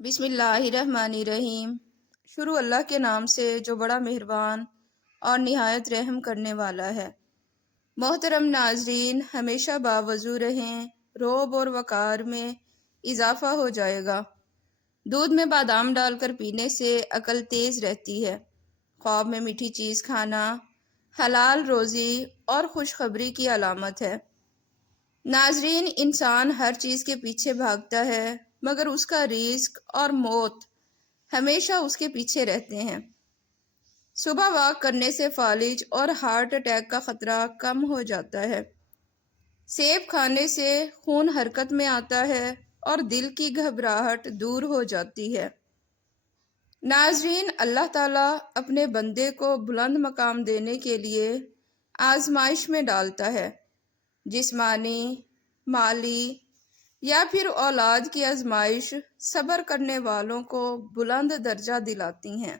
بسم اللہ الرحمن الرحیم۔ شروع اللہ کے نام سے جو بڑا مہربان اور نہایت رحم کرنے والا ہے۔ محترم ناظرین، ہمیشہ باوضو رہیں، رعب اور وقار میں اضافہ ہو جائے گا۔ دودھ میں بادام ڈال کر پینے سے عقل تیز رہتی ہے۔ خواب میں میٹھی چیز کھانا حلال روزی اور خوشخبری کی علامت ہے۔ ناظرین، انسان ہر چیز کے پیچھے بھاگتا ہے مگر اس کا رزق اور موت ہمیشہ اس کے پیچھے رہتے ہیں۔ صبح واک کرنے سے فالج اور ہارٹ اٹیک کا خطرہ کم ہو جاتا ہے۔ سیب کھانے سے خون حرکت میں آتا ہے اور دل کی گھبراہٹ دور ہو جاتی ہے۔ ناظرین، اللہ تعالیٰ اپنے بندے کو بلند مقام دینے کے لیے آزمائش میں ڈالتا ہے۔ جسمانی، مالی یا پھر اولاد کی آزمائش صبر کرنے والوں کو بلند درجہ دلاتی ہیں۔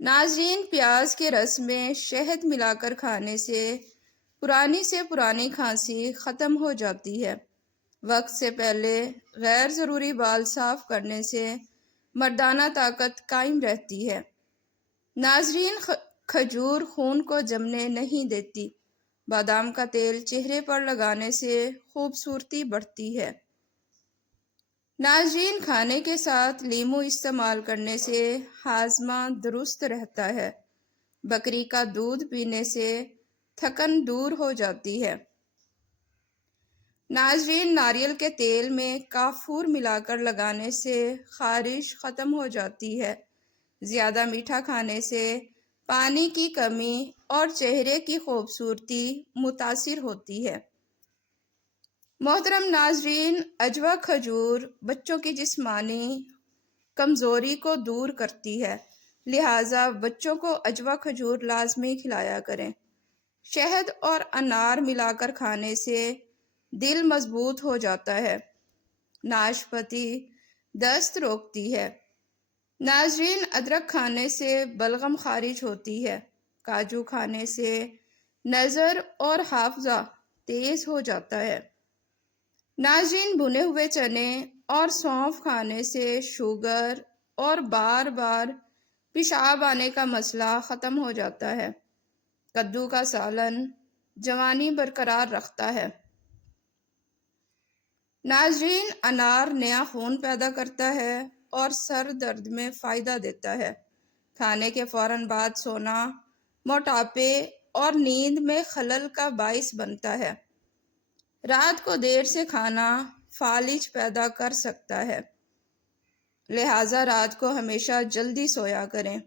ناظرین، پیاز کے رس میں شہد ملا کر کھانے سے پرانی کھانسی ختم ہو جاتی ہے۔ وقت سے پہلے غیر ضروری بال صاف کرنے سے مردانہ طاقت قائم رہتی ہے۔ ناظرین، کھجور خون کو جمنے نہیں دیتی۔ بادام کا تیل چہرے پر لگانے سے خوبصورتی بڑھتی ہے۔ ناظرین، کھانے کے ساتھ لیموں استعمال کرنے سے ہاضمہ درست رہتا ہے۔ بکری کا دودھ پینے سے تھکن دور ہو جاتی ہے۔ ناظرین، ناریل کے تیل میں کافور ملا کر لگانے سے خارش ختم ہو جاتی ہے۔ زیادہ میٹھا کھانے سے پانی کی کمی اور چہرے کی خوبصورتی متاثر ہوتی ہے۔ محترم ناظرین، عجوہ کھجور بچوں کی جسمانی کمزوری کو دور کرتی ہے، لہٰذا بچوں کو عجوہ کھجور لازمی کھلایا کریں۔ شہد اور انار ملا کر کھانے سے دل مضبوط ہو جاتا ہے۔ ناشپاتی دست روکتی ہے۔ ناظرین، ادرک کھانے سے بلغم خارج ہوتی ہے۔ کاجو کھانے سے نظر اور حافظہ تیز ہو جاتا ہے۔ ناظرین، بھنے ہوئے چنے اور سونف کھانے سے شوگر اور بار بار پیشاب آنے کا مسئلہ ختم ہو جاتا ہے۔ کدو کا سالن جوانی برقرار رکھتا ہے۔ ناظرین، انار نیا خون پیدا کرتا ہے اور سر درد میں فائدہ دیتا ہے۔ کھانے کے فوراً بعد سونا موٹاپے اور نیند میں خلل کا باعث بنتا ہے۔ رات کو دیر سے کھانا فالج پیدا کر سکتا ہے، لہٰذا رات کو ہمیشہ جلدی سویا کریں۔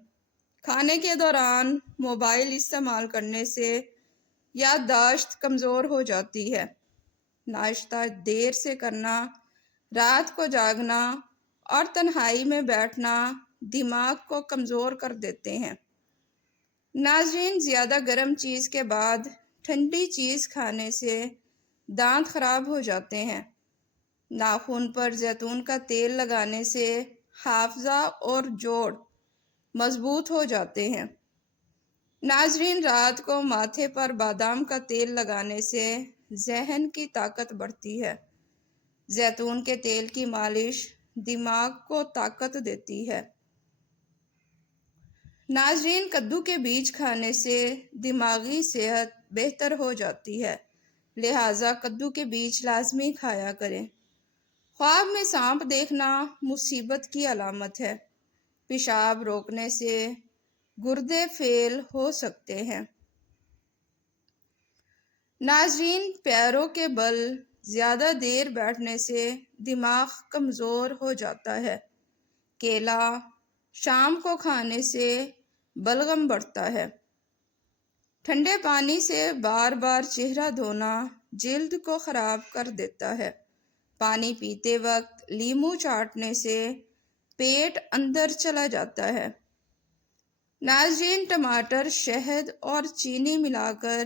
کھانے کے دوران موبائل استعمال کرنے سے یادداشت کمزور ہو جاتی ہے۔ ناشتہ دیر سے کرنا، رات کو جاگنا اور تنہائی میں بیٹھنا دماغ کو کمزور کر دیتے ہیں۔ ناظرین، زیادہ گرم چیز کے بعد ٹھنڈی چیز کھانے سے دانت خراب ہو جاتے ہیں۔ ناخن پر زیتون کا تیل لگانے سے حافظہ اور جوڑ مضبوط ہو جاتے ہیں۔ ناظرین، رات کو ماتھے پر بادام کا تیل لگانے سے ذہن کی طاقت بڑھتی ہے۔ زیتون کے تیل کی مالش دماغ کو طاقت دیتی ہے۔ ناظرین، کدو کے بیج کھانے سے دماغی صحت بہتر ہو جاتی ہے، لہٰذا کدو کے بیج لازمی کھایا کریں۔ خواب میں سانپ دیکھنا مصیبت کی علامت ہے۔ پیشاب روکنے سے گردے فیل ہو سکتے ہیں۔ ناظرین، پیروں کے بل زیادہ دیر بیٹھنے سے دماغ کمزور ہو جاتا ہے۔ کیلا شام کو کھانے سے بلغم بڑھتا ہے۔ ٹھنڈے پانی سے بار بار چہرہ دھونا جلد کو خراب کر دیتا ہے۔ پانی پیتے وقت لیموں چاٹنے سے پیٹ اندر چلا جاتا ہے۔ ناظرین، ٹماٹر، شہد اور چینی ملا کر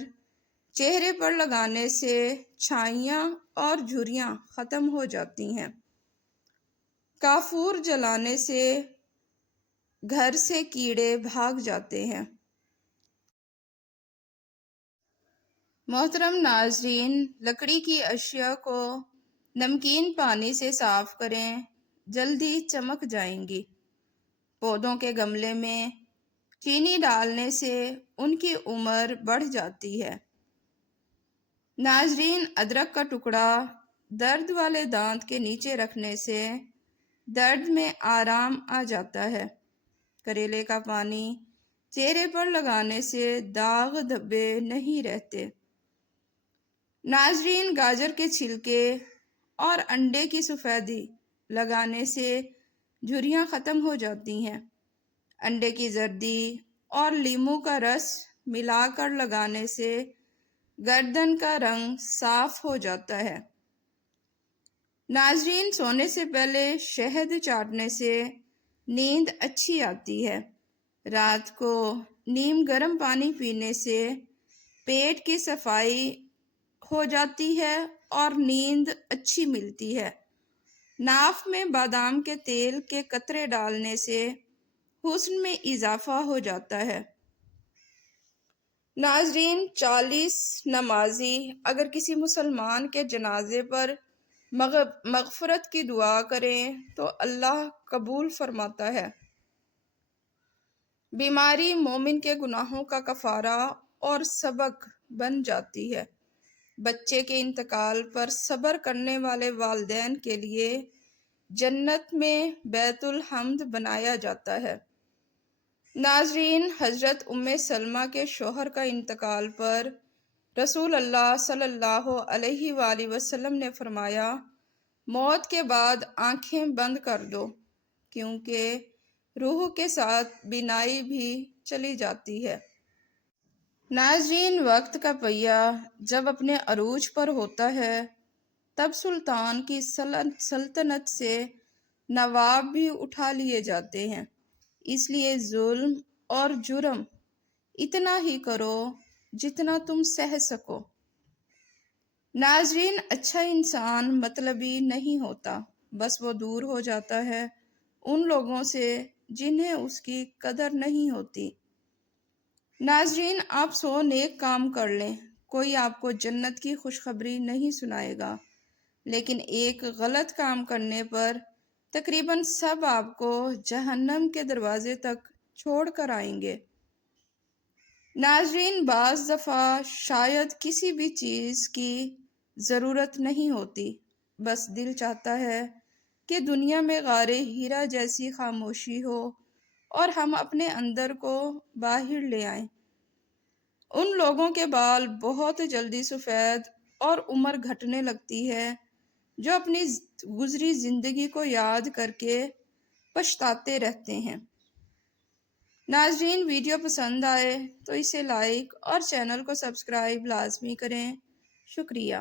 چہرے پر لگانے سے چھائیاں اور جھریاں ختم ہو جاتی ہیں۔ کافور جلانے سے گھر سے کیڑے بھاگ جاتے ہیں۔ محترم ناظرین، لکڑی کی اشیاء کو نمکین پانی سے صاف کریں۔ جلدی چمک جائیں گی۔ پودوں کے گملے میں چینی ڈالنے سے ان کی عمر بڑھ جاتی ہے۔ ناظرین، ادرک کا ٹکڑا درد والے دانت کے نیچے رکھنے سے درد میں آرام آ جاتا ہے۔ کریلے کا پانی چہرے پر لگانے سے داغ دھبے نہیں رہتے۔ ناظرین، گاجر کے چھلکے اور انڈے کی سفیدی لگانے سے جھریاں ختم ہو جاتی ہیں۔ انڈے کی زردی اور لیموں کا رس ملا کر لگانے سے گردن کا رنگ صاف ہو جاتا ہے۔ ناظرین، سونے سے پہلے شہد چاٹنے سے نیند اچھی آتی ہے۔ رات کو نیم گرم پانی پینے سے پیٹ کی صفائی ہو جاتی ہے اور نیند اچھی ملتی ہے۔ ناف میں بادام کے تیل کے قطرے ڈالنے سے حسن میں اضافہ ہو جاتا ہے۔ ناظرین، 40 نمازی اگر کسی مسلمان کے جنازے پر مغفرت کی دعا کریں تو اللہ قبول فرماتا ہے۔ بیماری مومن کے گناہوں کا کفارہ اور سبق بن جاتی ہے۔ بچے کے انتقال پر صبر کرنے والے والدین کے لیے جنت میں بیت الحمد بنایا جاتا ہے۔ ناظرین، حضرت ام سلمہ کے شوہر کا انتقال پر رسول اللہ صلی اللہ علیہ وآلہ وسلم نے فرمایا، موت کے بعد آنکھیں بند کر دو، کیونکہ روح کے ساتھ بینائی بھی چلی جاتی ہے۔ ناظرین، وقت کا پہیہ جب اپنے عروج پر ہوتا ہے تب سلطان کی سلطنت سے نواب بھی اٹھا لیے جاتے ہیں۔ اس لیے ظلم اور جرم اتنا ہی کرو جتنا تم سہ سکو۔ ناظرین، اچھا انسان مطلبی نہیں ہوتا، بس وہ دور ہو جاتا ہے ان لوگوں سے جنہیں اس کی قدر نہیں ہوتی۔ ناظرین، آپ 100 نیک کام کر لیں، کوئی آپ کو جنت کی خوشخبری نہیں سنائے گا، لیکن ایک غلط کام کرنے پر تقریباً سب آپ کو جہنم کے دروازے تک چھوڑ کر آئیں گے۔ ناظرین، بعض دفعہ شاید کسی بھی چیز کی ضرورت نہیں ہوتی، بس دل چاہتا ہے کہ دنیا میں غار ہیرا جیسی خاموشی ہو اور ہم اپنے اندر کو باہر لے آئیں۔ ان لوگوں کے بال بہت جلدی سفید اور عمر گھٹنے لگتی ہے جو اپنی گزری زندگی کو یاد کر کے پچھتاتے رہتے ہیں۔ ناظرین، ویڈیو پسند آئے تو اسے لائک اور چینل کو سبسکرائب لازمی کریں۔ شکریہ۔